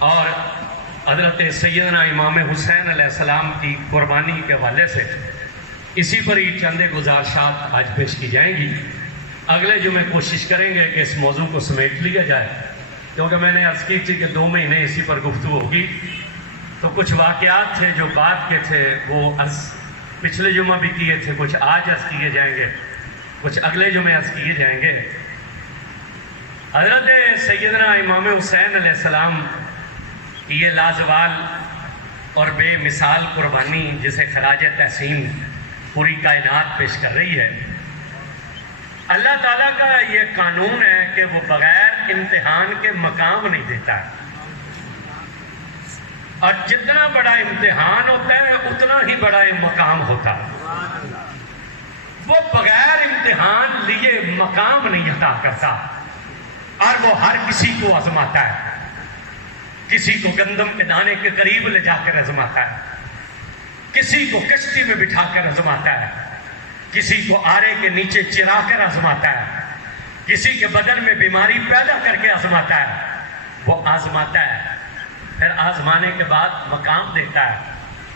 اور حضرت سیدنا امام حسین علیہ السلام کی قربانی کے حوالے سے اسی پر ہی چند گزارشات آج پیش کی جائیں گی۔ اگلے جمعے کوشش کریں گے کہ اس موضوع کو سمیٹ لیا جائے، کیونکہ میں نے عرض کی تھی کہ 2 مہینے اسی پر گفتگو ہوگی، تو کچھ واقعات تھے جو بعد کے تھے وہ عرض پچھلے جمعہ بھی کیے تھے، کچھ آج عرض کیے جائیں گے، کچھ اگلے جمعے عرض کیے جائیں گے۔ حضرت سیدنا امام حسین علیہ السلام کی یہ لازوال اور بے مثال قربانی جسے خراج تحسین پوری کائنات پیش کر رہی ہے، اللہ تعالیٰ کا یہ قانون ہے کہ وہ بغیر امتحان کے مقام نہیں دیتا ہے، اور جتنا بڑا امتحان ہوتا ہے اتنا ہی بڑا مقام ہوتا ہے۔ وہ بغیر امتحان لیے مقام نہیں عطا کرتا، اور وہ ہر کسی کو آزماتا ہے۔ کسی کو گندم کے دانے کے قریب لے جا کر آزماتا ہے، کسی کو کشتی میں بٹھا کر آزماتا ہے، کسی کو آرے کے نیچے چرا کر آزماتا ہے، کسی کے بدن میں بیماری پیدا کر کے آزماتا ہے۔ وہ آزماتا ہے، پھر آزمانے کے بعد مقام دیتا ہے۔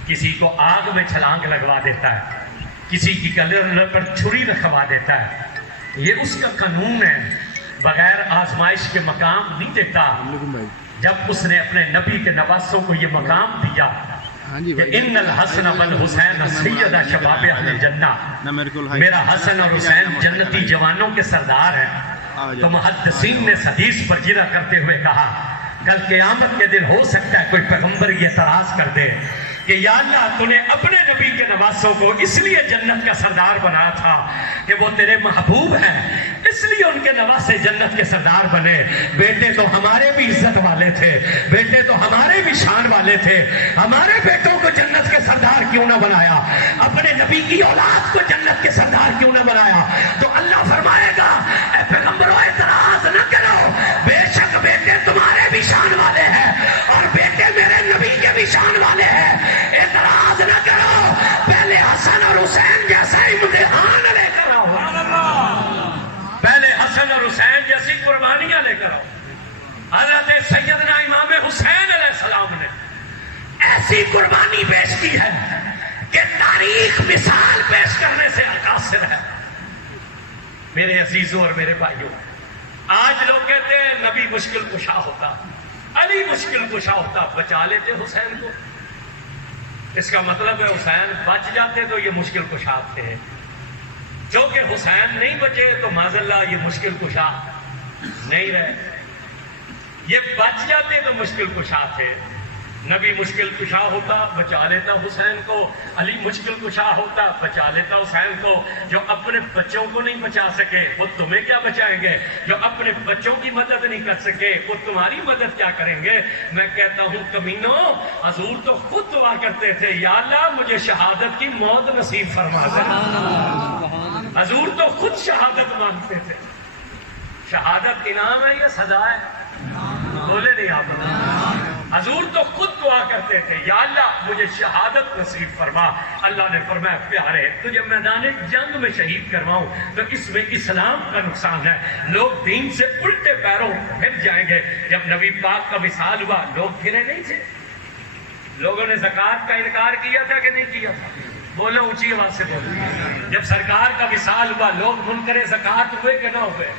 کسی کو آگ میں چھلانگ لگوا دیتا ہے، کسی کی گلے پر چھری رکھوا دیتا ہے۔ یہ اس کا قانون ہے، بغیر آزمائش کے مقام نہیں دیتا۔ جب اس نے اپنے نبی کے نواسوں کو یہ مقام دیا کہ ان الحسن والحسین سیدہ شباب اہل جنہ، میرا حسن اور حسین جنتی جوانوں کے سردار ہیں، تو محدثین نے حدیث پر جرا کرتے ہوئے کہا کل قیامت کے دن ہو سکتا ہے کوئی پیغمبر یہ اعتراض کر دے کہ یا اللہ تو نے اپنے نبی کے نواسوں کو اس لیے جنت کا سردار بنایا تھا کہ وہ تیرے محبوب ہیں، اس لیے ان کے نواسے جنت کے سردار بنے۔ بیٹے تو ہمارے بھی عزت والے تھے، بیٹے تو ہمارے بھی شان والے تھے، ہمارے بیٹوں کو جنت کے سردار کیوں نہ بنایا، اپنے نبی کی اولاد کو جنت کے سردار کیوں نہ بنایا؟ تو اللہ فرمائے گا اے پیغمبروں اعتراض نہ کرو، بے شک بیٹے تمہارے بھی شان والے ہیں اور بیٹے میرے نبی کے بھی شان والے ہیں، اعتراض نہ کرو، پہلے حسن اور حسین جیسا امتحان لے کر آؤ، پہلے حسن اور حسین جیسی قربانیاں لے کر آؤ۔ حضرت سیدنا امام حسین علیہ السلام نے ایسی قربانی پیش کی ہے کہ تاریخ مثال پیش کرنے سے قاصر ہے۔ میرے عزیزوں اور میرے بھائیوں، آج لوگ کہتے ہیں نبی مشکل کشا ہوتا، علی مشکل کشا ہوتا، بچا لیتے حسین کو۔ اس کا مطلب ہے حسین بچ جاتے تو یہ مشکل کشا تھے، جو کہ حسین نہیں بچے تو معذاللہ یہ مشکل کشا نہیں رہے۔ یہ بچ جاتے تو مشکل کشا تھے۔ نبی مشکل کشا ہوتا بچا لیتا حسین کو، علی مشکل کشا ہوتا بچا لیتا حسین کو۔ جو اپنے بچوں کو نہیں بچا سکے وہ تمہیں کیا بچائیں گے؟ جو اپنے بچوں کی مدد نہیں کر سکے وہ تمہاری مدد کیا کریں گے؟ میں کہتا ہوں کمینوں، حضور تو خود دعا کرتے تھے یا اللہ مجھے شہادت کی موت نصیب فرما دے۔ حضور تو خود شہادت مانگتے تھے۔ شہادت انعام ہے یا سزا ہے؟ بولے نہیں آپ۔ حضور تو خود دعا کرتے تھے یا اللہ مجھے شہادت نصیب فرما۔ اللہ نے فرمایا پیارے تجھے میدان جنگ میں شہید کرواؤں تو اس میں اسلام کا نقصان ہے، لوگ دین سے الٹے پیروں پھر جائیں گے۔ جب نبی پاک کا وصال ہوا لوگ پھرے نہیں تھے، لوگوں نے زکوٰۃ کا انکار کیا تھا کہ نہیں کیا تھا؟ بولو اونچی آواز سے بولو۔ جب سرکار کا وصال ہوا لوگ منکر زکوٰۃ ہوئے کہ نہ ہوئے؟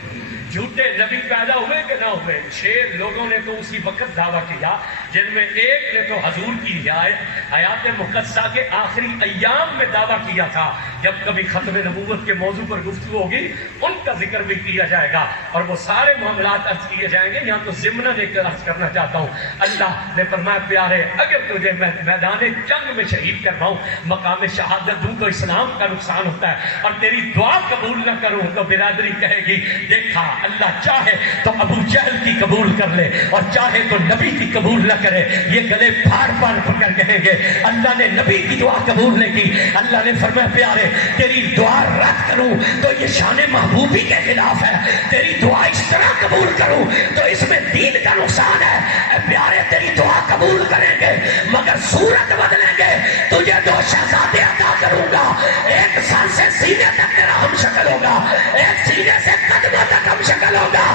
جھوٹے نبی پیدا ہوئے کہ نہ ہوئے؟ 6 لوگوں نے تو اسی وقت دعویٰ کیا جن میں ایک نے تو حضور کی حیات مقدسہ کے آخری ایام میں دعویٰ کیا تھا۔ جب کبھی ختم نبوت کے موضوع پر گفتگو ہوگی ان کا ذکر بھی کیا جائے گا اور وہ سارے معاملات عرض کیے جائیں گے۔ یہاں تو ضمناً ایک عرض کرنا چاہتا ہوں، اللہ نے فرمایا پیارے اگر تجھے میں میدان جنگ میں شہید کرواؤں مقام شہادت دوں تو اسلام کا نقصان ہوتا ہے اور تیری دعا قبول نہ کروں تو برادری کہے گی دیکھا اللہ چاہے تو ابو جہل کی قبول کر لے اور چاہے تو نبی کی قبول نہ کرے۔ یہ گلے پھاڑ پھاڑ پکڑ کہیں گے اللہ نے نبی کی دعا قبول نہیں کی۔ اللہ نے فرمایا پیارے تیری دعا رد کروں تو یہ شان محبوبی کے خلاف ہے، تیری دعا اس طرح قبول کروں تو اس میں دین کا نقصان ہے۔ اے پیارے تیری دعا قبول کریں گے مگر صورت بدلیں گے، تجھے 2 شہزادے عطا کروں گا، ایک سر سے سینے تک تیرا ہم شکل ہوگا، ایک سینے سے قدموں تک ہم شکل ہوگا،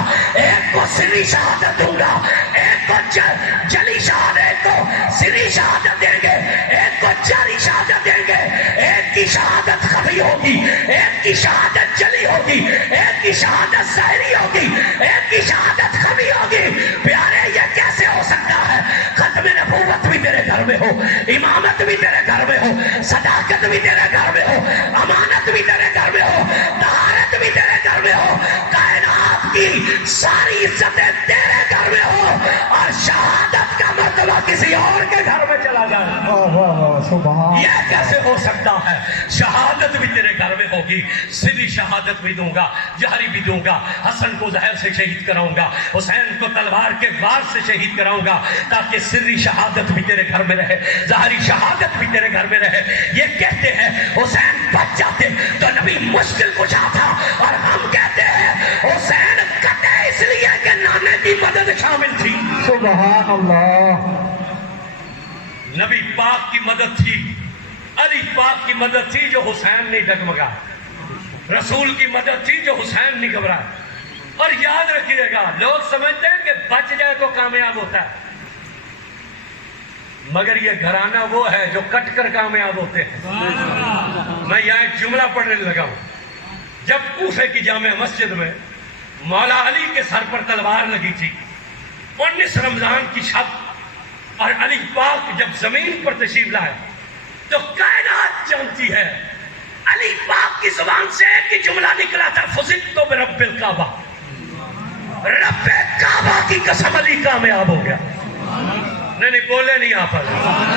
ایک کو سری شہادت دوں گا، ایک کو جلی شہادت، ایک کو سری شہادت دیں گے، ایک کو جاری شہادت دیں گے، ایک کی شہادت خفی ہوگی، ایک کی شہادت جلی ہوگی، ایک کی شہادت ظاہری ہوگی، ایک کی شہادت خفی ہوگی۔ پیارے یہ کیسے ہو سکتا ہے؟ ختم نبوت بھی تیرے گھر میں ہو، امامت بھی تیرے گھر میں ہو، صداقت بھی تیرے گھر میں ہو، امانت بھی تیرے گھر میں ہو، طہارت بھی تیرے گھر میں ہو، کائنات کی ساری عزتیں تیرے گھر میں ہو، اور شہادت کا مرتبہ کسی اور کے گھر میں چلا جائے۔ یہ کیسے ہو سکتا ہے؟ شہادت بھی تیرے گھر میں ہوگی، سری شہادت بھی دوں گا، جہری بھی دوں گا، حسن کو زہر سے شہید کراؤں گا، حسین کو تلوار کے وار سے شہید کراؤں گا، تاکہ سری شہادت بھی تیرے گھر میں رہے، ظاہری شہادت بھی تیرے گھر میں رہے۔ یہ کہتے ہیں حسین بچ جاتے تو نبی مشکل کشا تھا، اور ہم کہتے ہیں حسین کٹے اس لیے کہ نانے کی مدد شامل تھی۔ سبحان اللہ۔ نبی پاک کی مدد تھی، علی پاک کی مدد تھی جو حسین نہیں ڈگمگا، رسول کی مدد تھی جو حسین نہیں گھبرا۔ اور یاد رکھیے گا، لوگ سمجھتے ہیں کہ بچ جائے تو کامیاب ہوتا ہے، مگر یہ گھرانہ وہ ہے جو کٹ کر کامیاب ہوتے ہیں۔ میں یہاں ایک جملہ پڑھنے لگا ہوں، جب کوفے کی جامع مسجد میں مولا علی کے سر پر تلوار لگی تھی 19 رمضان کی شب، اور علی پاک جب زمین پر تشریف لائے تو کائنات جانتی ہے علی پاک کی زبان سے ایک ہی جملہ نکلا تھا، فزدت برب الکعبہ، رب کعبہ کی قسم علی کامیاب ہو گیا۔ نہیں بولے نہیں آپ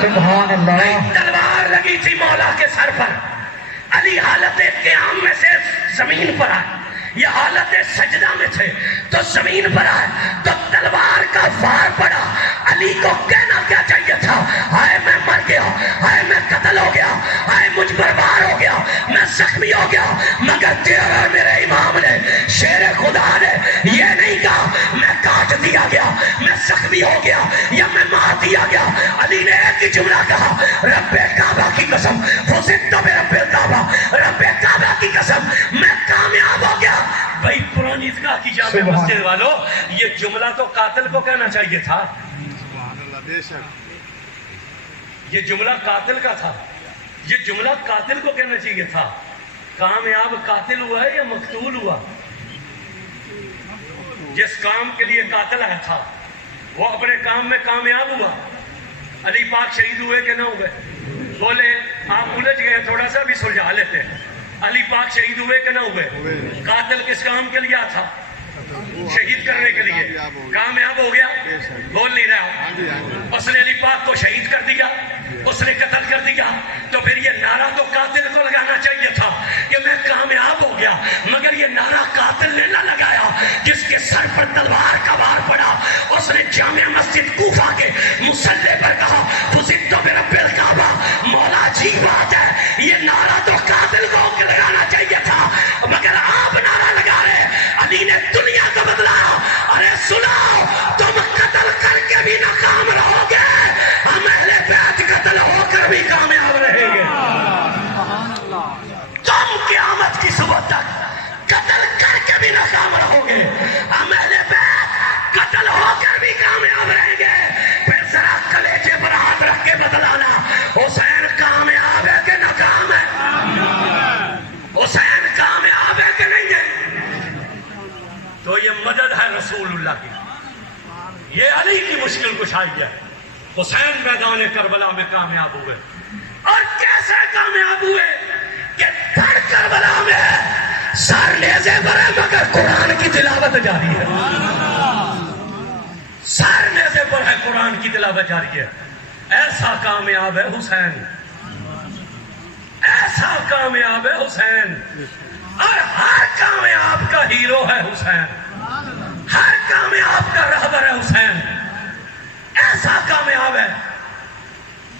سبحان اللہ۔ تلوار لگی تھی مولا کے سر پر، علی حالت قیام میں سے زمین پر آئے، یہ حالت سجدہ میں تھے تو زمین پر آئے تو تلوار کا وار پڑا۔ علی کو کہنا کیا چاہیے تھا؟ ہائے میں مر گیا، ہائے میں قتل ہو گیا، ہائے مجھ پر وار ہو گیا، میں زخمی ہو گیا، مگر تیرے میرے امام نے، شیر خدا نے یہ نہیں کہا میں کاٹ دیا گیا، میں زخمی ہو گیا یا میں مار دیا گیا۔ علی نے ایک ہی جملہ کہا، رب کعبہ کی قسم، فزدت برب الکعبہ، رب کعبہ کی قسم میں کامیاب ہو گیا۔ بھائی پرانی عیدگاہ کی جامع مسجد والوں، یہ جملہ تو قاتل کو کہنا چاہیے تھا، یہ جملہ قاتل کا تھا، یہ جملہ قاتل کو کہنا چاہیے تھا۔ کامیاب قاتل ہوا ہے یا مقتول ہوا؟ جس کام کے لیے قاتل آیا تھا وہ اپنے کام میں کامیاب ہوا۔ علی پاک شہید ہوئے کہ نہ ہوئے؟ بولے، آپ الجھ گئے، تھوڑا سا بھی سلجھا لیتے ہیں۔ علی پاک شہید ہوئے کہ نہ ہوئے؟ قاتل کس کام کے لیے تھا؟ شہید کرنے کے لیے۔ کامیاب ہو گیا؟ بول نہیں رہا۔ اس نے علی پاک کو شہید کر دیا، اس نے قتل کر دیا، تو پھر یہ نعرہ تو قاتل کو لگانا چاہیے تھا کہ میں کامیاب ہو گیا، مگر یہ نعرہ قاتل نے نہ لگایا۔ جس کے سر پر تلوار کا وار پڑا اس نے جامع مسجد کوفہ کے مصلی پر کہا، فزدت برب الکعبہ۔ مولا عجیب بات ہے، یہ نعرہ تو قاتل کو لگانا چاہیے تھا، مگر آپ نعرہ لگا رہے۔ علی نے دنیا کو بدلایا۔ ارے سنو، تم قتل کر کے بھی ناکام رہو گے، ہم اہل بیت قتل ہو کر بھی کامیاب رہیں گے۔ تم قیامت کی صبح تک قتل کر کے بھی ناکام رہو گے، ہم اہل بیت قتل ہو کر بھی کامیاب رہیں گے۔ پھر ذرا کلیجے پر ہاتھ رکھ کے بتلانا، حسین کامیاب ہے کہ ناکام ہے؟ حسین کامیاب ہے کہ نہیں ہے؟ تو یہ مدد ہے رسول اللہ کی، یہ علی کی مشکل کشائی ہے۔ حسین میدان کربلا میں کامیاب ہوئے، اور کیسے کامیاب ہوئے کہ دھڑ کربلا میں سر نیزے پر ہے مگر قرآن کی تلاوت جاری ہے، سر نیزے پر ہے قرآن کی تلاوت جاری ہے۔ ایسا کامیاب ہے حسین، ایسا کامیاب ہے حسین، اور ہر کامیاب کا ہیرو ہے حسین، ہر کامیاب کا رہبر ہے حسین، ایسا کامیاب ہے۔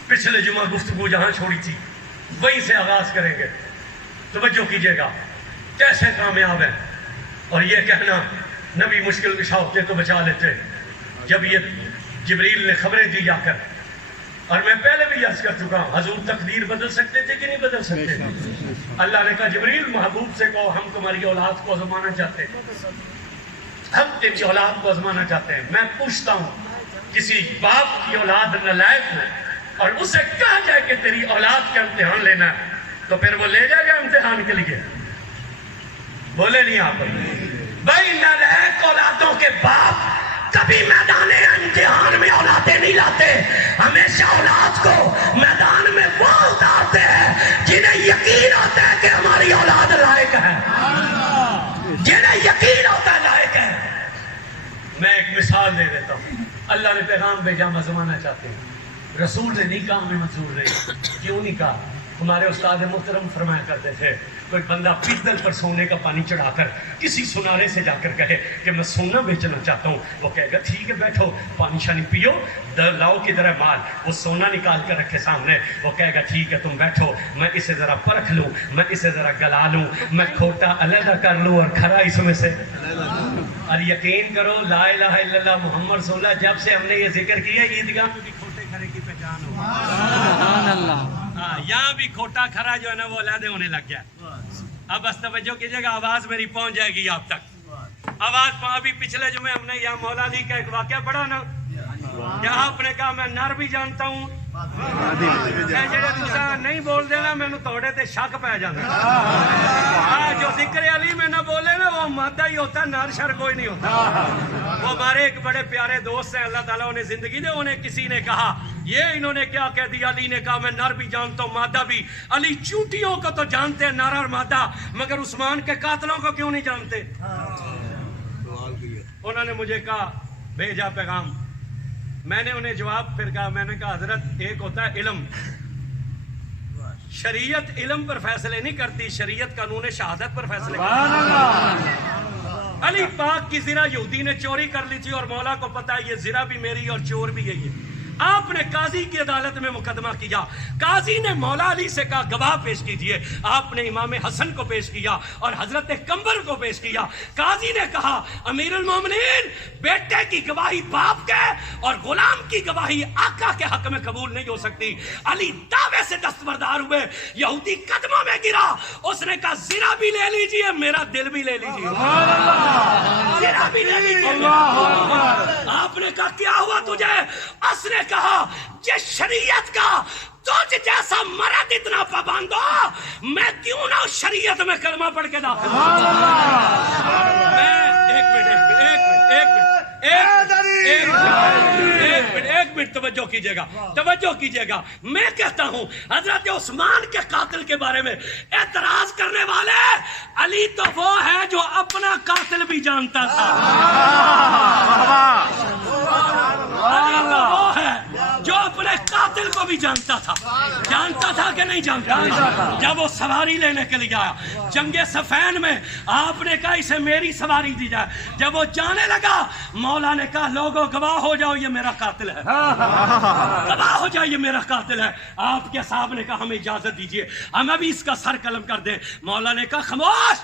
پچھلے جمعہ گفتگو جہاں چھوڑی تھی وہیں سے آغاز کریں گے۔ توجہ کیجیے گا کیسے کامیاب ہے. اور یہ کہنا نبی مشکل کشا ہوتے تو بچا لیتے. جب یہ جبریل نے خبریں دی جا کر, اور میں پہلے بھی عرض کر چکا ہوں, حضور تقدیر بدل سکتے تھے کہ نہیں بدل سکتے تھے؟ اللہ نے کہا جبریل محبوب سے کہو ہم تمہاری اولاد کو آزمانا چاہتے ہیں, ہم تیری اولاد کو آزمانا چاہتے ہیں. میں پوچھتا ہوں کسی باپ کی اولاد نالائق ہے اور اسے کہا جائے کہ تیری اولاد کا امتحان لینا ہے, تو پھر وہ لے جائے گا امتحان کے لیے؟ بولے نہیں آپ بھائی. نالائق اولادوں کے باپ کبھی میدان امتحان میں اولادیں نہیں لاتے. ہمیشہ اولاد کو میدان میں وہ اتارتے ہیں جنہیں یقین ہوتا ہے کہ ہماری اولاد لائق ہے, جنہیں یقین ہوتا ہے لائق ہے. میں ایک مثال دے دیتا ہوں. اللہ نے پیغام بھیجا آزمانا چاہتے ہیں. رسول نے نہیں کہا ہمیں منظور نہیں. کیوں نہیں کہا؟ ہمارے استاد محترم فرمایا کرتے تھے کوئی بندہ پیتل پر سونے کا پانی چڑھا کر کسی سنارے سے جا کر کہے کہ میں سونا بیچنا چاہتا ہوں, وہ کہے گا ٹھیک ہے بیٹھو پانی شانی پیو, لاؤ کدھر ہے مال. وہ سونا نکال کر رکھے سامنے, وہ کہے گا ٹھیک ہے تم بیٹھو میں اسے ذرا پرکھ لوں, میں اسے ذرا گلا لوں, میں کھوٹا علیحدہ کر لوں اور کھرا اس میں سے. اور یقین کرو لا الہ الا اللہ محمد رسول اللہ جب سے ہم نے یہ ذکر کیا عیدگاہ میں بھی کھوٹے کھرے کی پہچان ہو. سبحان اللہ. ہاں یہاں بھی کھوٹا کھرا جو ہے نا وہ علیحدہ ہونے لگ گیا. اب بس توجہ کیجیے گا, آواز میری پہنچ جائے گی آپ تک. آواز ابھی پچھلے جمعے ہم نے یہاں مولا علی کا ایک واقعہ پڑھا نا, یہاں آپ نے کہا میں نر بھی جانتا ہوں, نہیں بول دینا مینو توڑے تے شک پہ جانا. جو ذکر علی میں نہ بولے نا وہ مادہ ہی ہوتا ہے, نر شر کوئی نہیں ہوتا. وہ ہمارے ایک بڑے پیارے دوست ہیں اللہ تعالیٰ انہیں زندگی دے, انہیں کسی نے کہا یہ انہوں نے کیا کہہ دیا, علی نے کہا میں نر بھی جانتا ہوں مادہ بھی. علی چونٹیوں کو تو جانتے ہیں نر اور مادہ, مگر عثمان کے قاتلوں کو کیوں نہیں جانتے؟ انہوں نے مجھے کہا بھیجا پیغام, میں نے انہیں جواب پھر کہا, میں نے کہا حضرت ایک ہوتا ہے علم, شریعت علم پر فیصلے نہیں کرتی, شریعت قانون شہادت پر فیصلے کرتی. علی پاک کی زرہ یہودی نے چوری کر لی تھی اور مولا کو پتا ہے یہ زرہ بھی میری اور چور بھی یہی ہے. آپ نے قاضی کی عدالت میں مقدمہ کیا, قاضی نے مولا علی سے کہا گواہ پیش کیجئے. آپ نے امام حسن کو پیش کیا اور حضرت قمبر کو پیش کیا. قاضی نے کہا امیر المومنین بیٹے کی گواہی باپ کے اور غلام کی گواہی آقا کے حق میں قبول نہیں ہو سکتی. علی دعوے سے دستبردار ہوئے, یہودی قدموں میں گرا, اس نے کہا زرہ بھی لے لیجئے میرا دل بھی لے لیجئے. زرہ بھی لے لیجئے. آپ نے کہا کیا ہوا تجھے؟ اس نے کہا یہ شریعت کا تجھ جیسا مرد اتنا پابند ہو, میں کیوں نہ شریعت میں کلمہ پڑھ کے داخل ہوں. ایک منٹ توجہ کیجئے گا, توجہ کیجئے گا. میں کہتا ہوں حضرت عثمان کے قاتل کے بارے میں اعتراض کرنے والے, علی تو وہ ہے جو اپنا قاتل بھی جانتا تھا. علی تو وہ ہے جو اپنے قاتل کو بھی جانتا تھا. جانتا تھا کہ نہیں جانتا؟ جب وہ سواری لینے کے لیے آیا جنگ صفین میں, آپ نے کہا اسے میری سواری دی جائے. جب وہ جانے لگا مولا نے کہا لوگوں گواہ ہو جاؤ یہ میرا قاتل ہے, گواہ ہو جاؤ یہ میرا قاتل ہے. آپ کے صاحب نے کہا ہمیں اجازت دیجیے ہمیں بھی اس کا سر قلم کر دیں. مولا نے کہا خاموش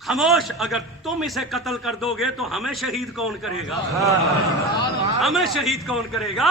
خاموش, اگر تم اسے قتل کر دو گے تو ہمیں شہید کون کرے گا؟ ہمیں شہید کون کرے گا؟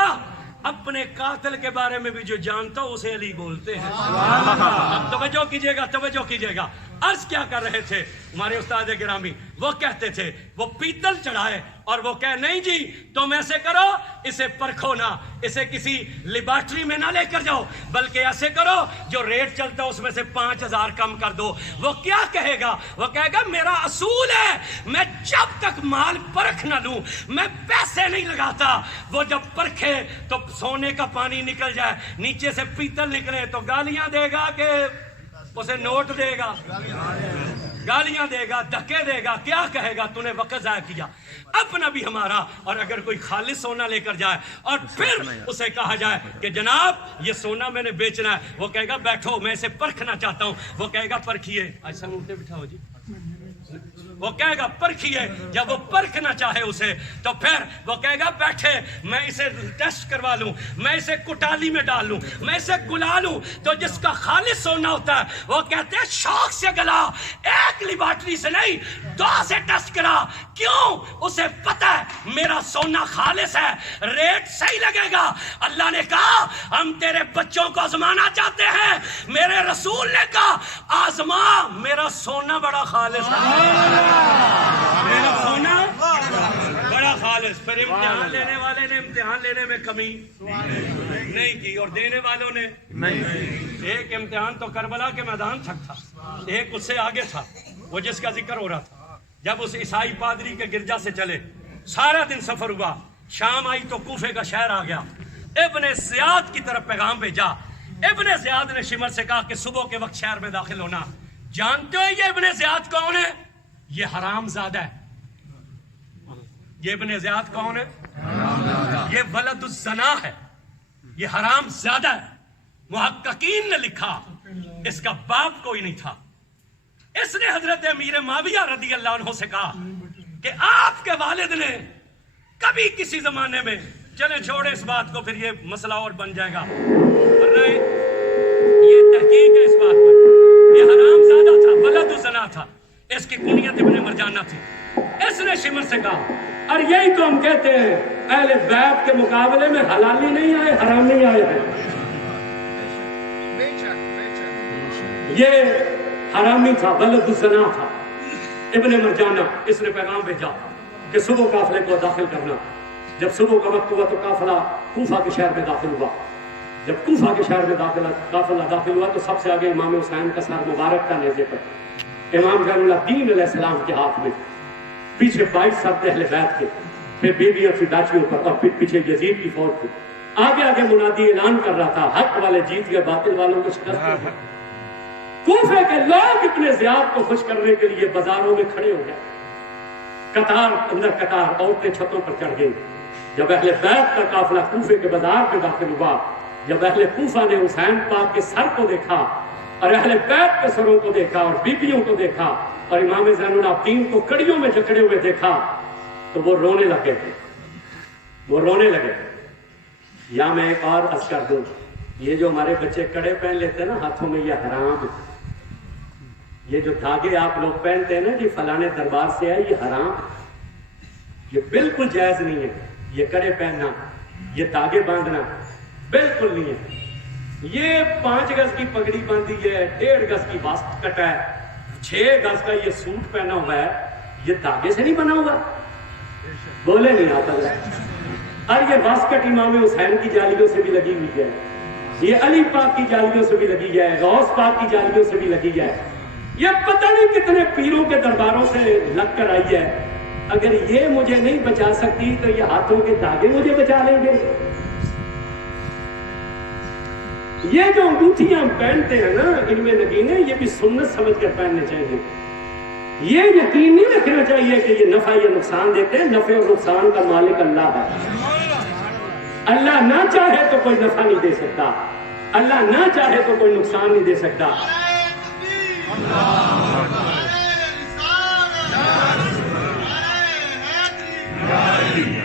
اپنے قاتل کے بارے میں بھی جو جانتا ہو اسے علی بولتے ہیں. اب توجہ کیجئے گا, توجہ کیجئے گا. عرض کیا کر رہے تھے ہمارے استاد گرامی, وہ کہتے تھے وہ پیتل چڑھائے اور وہ کہے نہیں جی تم ایسے کرو, اسے پرکھو نہ, اسے کسی لیبارٹری میں نہ لے کر جاؤ, بلکہ ایسے کرو جو ریٹ چلتا اس میں سے 5,000 کم کر دو. وہ کیا کہے گا؟ وہ کہے گا میرا اصول ہے میں جب تک مال پرکھ نہ لوں میں پیسے نہیں لگاتا. وہ جب پرکھے تو سونے کا پانی نکل جائے, نیچے سے پیتل نکلے تو گالیاں دے گا کہ اسے نوٹ دے گا؟ گالیاں دے گا, دھکے دے گا, کیا کہے گا تو نے وقت ضائع کیا. اپنا بھی ہمارا, اور اگر کوئی خالص سونا لے کر جائے اور پھر اسے کہا جائے کہ جناب یہ سونا میں نے بیچنا ہے, وہ کہے گا بیٹھو میں اسے پرکھنا چاہتا ہوں. وہ کہے گا پرکھیے. ایسا اٹھے بٹھاؤ جی, وہ کہے گا پرکھیے، جب وہ پرکھنا چاہے اسے تو پھر وہ کہے گا بیٹھے میں اسے ٹیسٹ کروا لوں، میں اسے کٹالی میں ڈال لوں، میں اسے گلا لوں. تو جس کا خالص سونا ہوتا ہے وہ کہتے ہیں شوق سے گلا، ایک لیبارٹری سے نہیں 2 سے ٹیسٹ کرا. کیوں؟ اسے پتہ ہے میرا سونا خالص ہے، ریٹ صحیح لگے گا. اللہ نے کہا ہم تیرے بچوں کو آزمانا چاہتے ہیں. میرے رسول نے کہا آزما، میرا سونا بڑا خالص ہے، میرا سونا بڑا خالص. پھر امتحان لینے والے نے امتحان لینے میں کمی نہیں کی اور دینے والوں نے نہیں. ایک امتحان تو کربلا کے میدان تک تھا، ایک اس سے آگے تھا، وہ جس کا ذکر ہو رہا تھا. جب اس عیسائی پادری کے گرجا سے چلے، سارا دن سفر ہوا، شام آئی تو کوفے کا شہر آ گیا. ابن زیاد کی طرف پیغام بھیجا. ابن زیاد نے شمر سے کہا کہ صبح کے وقت شہر میں داخل ہونا. جانتے ہو یہ ابن زیاد کون ہے؟ یہ حرام زادہ ہے. یہ ابن زیاد کون ہے؟ یہ ولد الزنا ہے، یہ حرام زادہ ہے. محققین نے لکھا اس کا باپ کوئی نہیں تھا. اس نے حضرت امیر معاویہ رضی اللہ عنہ سے کہا کہ آپ کے والد نے کبھی کسی زمانے میں، چلے چھوڑے اس بات کو، پھر یہ مسئلہ اور بن جائے گا، ورنہ یہ تحقیق ہے اس بات پر. یہ حرام زادہ تھا، ولد الزنا تھا. اس کی کنیت ابن مرجانہ تھی. اس نے شمر سے کہا اور یہی تو ہم کہتے ہیں اہل بیت کے مقابلے میں حلالی نہیں آئے، حرام نہیں آئے ہیں. یہ حرامی تھا، ولد الزنا تھا. ابن مرجانہ اس نے پیغام بھیجا کہ صبح قافلے کو داخل کرنا. جب صبح کا وقت ہوا تو قافلہ کوفہ کے شہر میں داخل ہوا. جب کوفہ کے شہر میں قافلہ داخل ہوا تو سب سے آگے امام حسین کا سر مبارک کا نیزے پر، امام زین العابدین علیہ السلام کے ہاتھ میں، پیچھے 22 سب اہل بیت کے، پھر بیویوں کی داچیوں پر، اور پھر پیچھے یزید کی فوج تھی. آگے آگے منادی اعلان کر رہا تھا حق والے جیت گئے، باطل والوں کو شکست ہوئی. کوفے کے لوگ ابن زیاد کو خوش کرنے کے لیے بازاروں میں کھڑے ہو گئے، قطار اندر قطار، عورتیں چھتوں پر چڑھ گئی. جب اہل بیت کا قافلہ کوفے کے بازار میں داخل ہوا، جب اہل کوفہ نے حسین پاک کے سر کو دیکھا اور اہل بیت کے سروں کو دیکھا اور بیبیوں کو دیکھا اور امام زین العابدین کو کڑیوں میں جکڑے ہوئے دیکھا تو وہ رونے لگے. وہ رونے لگے. یا میں ایک اور عرض کر دوں، یہ جو ہمارے بچے کڑے پہن لیتے ہیں نا ہاتھوں میں، یہ حرام ہے. یہ جو دھاگے آپ لوگ پہنتے ہیں نا جی فلانے دربار سے ہے، یہ حرام ہے، یہ بالکل جائز نہیں ہے. یہ کڑے پہننا، یہ دھاگے باندھنا بالکل نہیں ہے. یہ 5 گز کی پگڑی باندھی ہے، 1.5 گز کی واسط کٹا ہے، 6 گز کا یہ سوٹ پہنا ہوا ہے، یہ دھاگے سے نہیں بنا ہوا. بولے نہیں آتا ہے. اور یہ واسکٹ امام حسین کی جالیوں سے بھی لگی ہوئی ہے، یہ علی پاک کی جالیوں سے بھی لگی ہے، غوث پاک کی جالیوں سے بھی لگی ہے. یہ پتہ نہیں کتنے پیروں کے درباروں سے لگ کر آئی ہے. اگر یہ مجھے نہیں بچا سکتی تو یہ ہاتھوں کے دھاگے مجھے بچا لیں گے. یہ جو انگوٹھیاں ہم پہنتے ہیں نا ان میں نگینے، یہ بھی سنت سمجھ کر پہننے چاہیے. یہ یقین نہیں رکھنا چاہیے کہ یہ نفع یا نقصان دیتے ہیں. نفع اور نقصان کا مالک اللہ ہے. اللہ نہ چاہے تو کوئی نفع نہیں دے سکتا، اللہ نہ چاہے تو کوئی نقصان نہیں دے سکتا.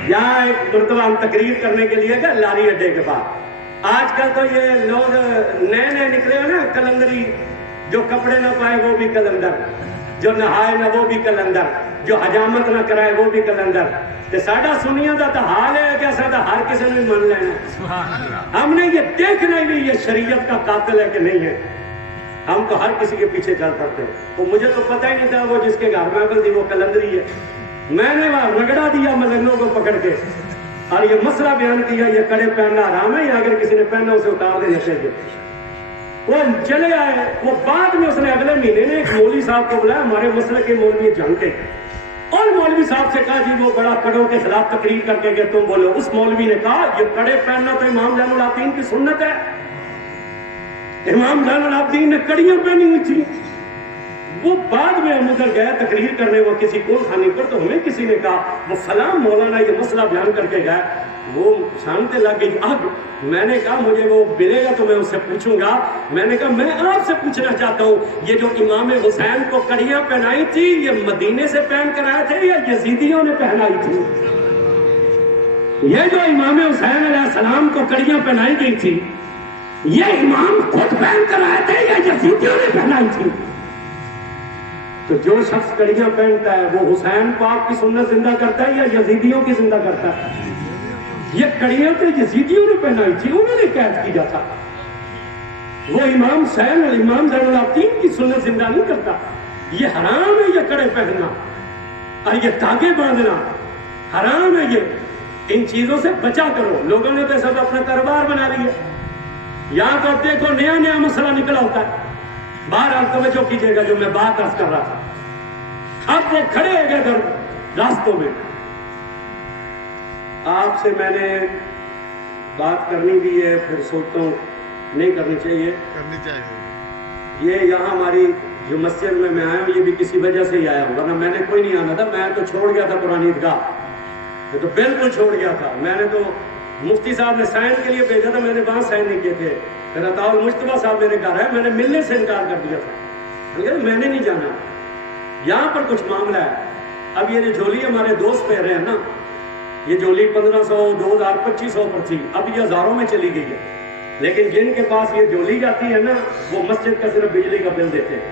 یہاں ایک مرتبہ ہم تقریر کرنے کے لیے گئے لاری اڈے کے پاس. آج کل تو یہ لوگ نئے نئے نکلے ہو نا کلندری، جو کپڑے نہ پائے وہ بھی کلندر، جو نہائے نہ وہ بھی کلندر، جو حجامت نہ کرائے وہ بھی کلندر. تے ساڈا سنیا دا تو حال ہے کہ ساڈا ہر کسی نے من لینا. ہم نے یہ دیکھنا ہی نہیں یہ شریعت کا قاتل ہے کہ نہیں ہے. ہم تو ہر کسی کے پیچھے چل پڑتے ہیں. تو مجھے تو پتہ ہی نہیں تھا وہ جس کے گھر میں عقل تھی وہ کلندری ہے. میں نے وہاں رگڑا دیا ملنوں کو پکڑ کے اور یہ مسئلہ بیان کیا یہ کڑے پہننا حرام ہے یا اگر کسی نے پہنا اسے اتار دینا چاہیے. وہ چلے آئے. وہ بعد میں اس نے اگلے مہینے نے ایک مولوی صاحب کو بلایا، ہمارے مسئلے کے مولوی جانتے، اور مولوی صاحب سے کہا جی وہ بڑا کڑوں کے خلاف تقریر کر کے تم بولو. اس مولوی نے کہا یہ کڑے پہننا تو امام زین العابدین کی سنت ہے. امام زین العابدین نے کڑیاں پہنی ہوئی تھی. وہ بعد میں ہم ادھر گئے تقریر کرنے وہ کسی کول خانے پر، تو ہمیں کسی نے کہا وہ فلاں مولانا یہ مسئلہ بیان کر کے گئے، وہ شانتے لگ گئی اب۔ میں نے کہا مجھے وہ ملے گا تو میں اس سے پوچھوں گا۔ میں نے کہا میں آپ سے پوچھنا چاہتا ہوں یہ جو امام حسین کو کڑیاں پہنائی تھی یہ مدینے سے پہن کر آئے تھے یا یزیدیوں نے پہنائی تھی؟ یہ جو امام حسین علیہ السلام کو کڑیاں پہنائی گئی تھی یہ امام خود پہن کر آئے تھے یا یزیدیوں نے پہنائی تھی؟ تو جو شخص کڑیاں پہنتا ہے وہ حسین پاک کی سنت زندہ کرتا ہے یا یزیدیوں کی زندہ کرتا ہے؟ یہ کڑیاں تو یزیدیوں نے پہنائی تھی، انہوں نے قید کیا تھا۔ وہ امام حسین اور امام زین العابدین کی سنت زندہ نہیں کرتا۔ یہ حرام ہے یہ کڑے پہننا اور یہ دھاگے باندھنا حرام ہے۔ یہ ان چیزوں سے بچا کرو۔ لوگوں نے تو سب اپنا کاروبار بنا لیا، یہاں تو دیکھو نیا نیا مسئلہ نکلا ہوتا ہے۔ بہرحال توجہ کیجیے گا جو میں بات عرض کر رہا تھا، اب وہ کھڑے ہو گئے در راستوں میں۔ آپ سے میں نے بات کرنی بھی ہے، پھر سوچتا ہوں نہیں کرنی چاہیے۔ یہ یہاں ہماری جو مسجد میں آیا ہوں یہ بھی کسی وجہ سے ہی آیا ہوں، ورنہ میں نے کوئی نہیں آنا تھا۔ میں تو چھوڑ گیا تھا قرآن عیدگاہ، میں تو بالکل چھوڑ گیا تھا۔ میں نے تو مفتی صاحب نے سائن کے لیے بھیجا تھا، میں نے وہاں سائن نہیں کیے تھے۔ پھر عطاء المجتبیٰ صاحب میرے گھر ہے، میں نے ملنے سے انکار کر دیا تھا، میں نے نہیں جانا۔ یہاں پر کچھ معاملہ ہے۔ اب یہ جو جھولی ہمارے دوست پہن رہے ہیں نا، یہ جھولی 1500 2000 2500 پر تھی، اب یہ ہزاروں میں چلی گئی ہے۔ لیکن جن کے پاس یہ جھولی جاتی ہے نا وہ مسجد کا صرف بجلی کا بل دیتے ہیں،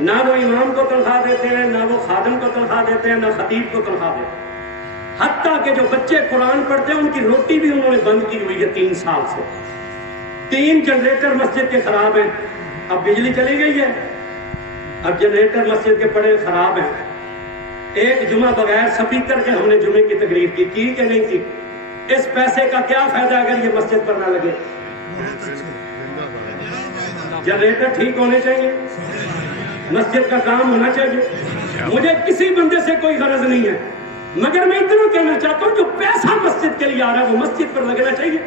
نہ وہ امام کو تنخواہ دیتے ہیں، نہ وہ خادم کو تنخواہ دیتے ہیں، نہ خطیب کو تنخواہ دیتے ہیں۔ حتیٰ کہ جو بچے قرآن پڑھتے ہیں ان کی روٹی بھی انہوں نے بند کی ہوئی ہے 3 سال سے۔ 3 جنریٹر مسجد کے خراب ہیں، اب بجلی چلی گئی ہے، اب جنریٹر مسجد کے پڑے خراب ہیں۔ ایک جمعہ بغیر سپیکر کے ہم نے جمعے کی تقریر کی کہ نہیں کی؟ اس پیسے کا کیا فائدہ اگر یہ مسجد پر نہ لگے؟ جنریٹر ٹھیک ہونے چاہیے، مسجد کا کام ہونا چاہیے۔ مجھے کسی بندے سے کوئی غرض نہیں ہے، مگر میں اتنا کہنا چاہتا ہوں جو پیسہ مسجد کے لیے آ رہا ہے وہ مسجد پر لگنا چاہیے۔